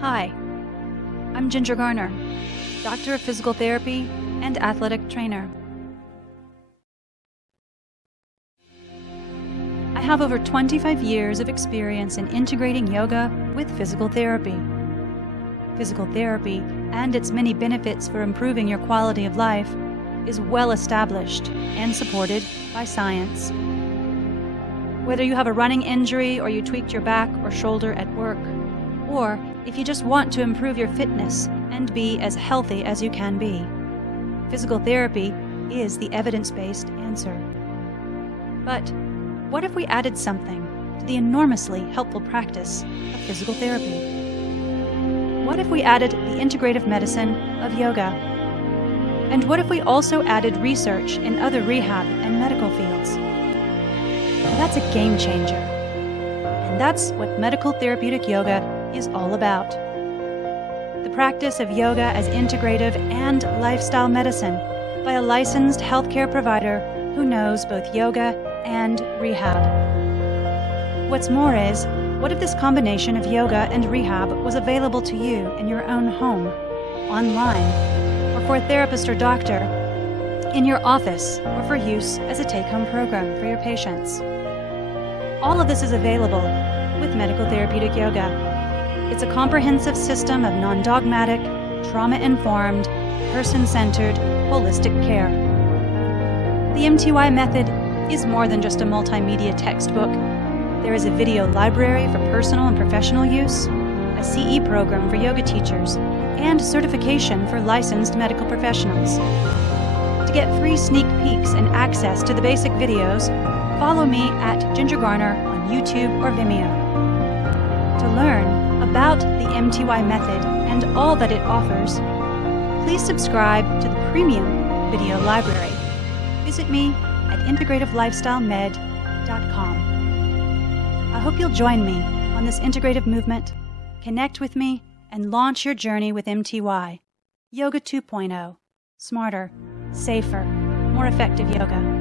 Hi, I'm Ginger Garner, Doctor of Physical Therapy and Athletic Trainer. I have over 25 years of experience in integrating yoga with physical therapy. Physical therapy and its many benefits for improving your quality of life is well established and supported by science. Whether you have a running injury or you tweaked your back or shoulder at work, or if you just want to improve your fitness and be as healthy as you can be, physical therapy is the evidence-based answer. But what if we added something to the enormously helpful practice of physical therapy? What if we added the integrative medicine of yoga? And what if we also added research in other rehab and medical fields? Well, that's a game changer. And that's what Medical Therapeutic Yoga is all about. The practice of yoga as integrative and lifestyle medicine by a licensed healthcare provider who knows both yoga and rehab. What's more is, what if this combination of yoga and rehab was available to you in your own home, online, or for a therapist or doctor, in your office, or for use as a take-home program for your patients? All of this is available with Medical Therapeutic Yoga. It's a comprehensive system of non-dogmatic, trauma-informed, person-centered, holistic care. The MTY method is more than just a multimedia textbook. There is a video library for personal and professional use, a CE program for yoga teachers, and certification for licensed medical professionals. To get free sneak peeks and access to the basic videos, follow me at Ginger Garner on YouTube or Vimeo. To learn about the MTY method and all that it offers, please subscribe to the premium video library. Visit me at integrativelifestylemed.com. I hope you'll join me on this integrative movement, connect with me, and launch your journey with MTY, Yoga 2.0, smarter, safer, more effective yoga.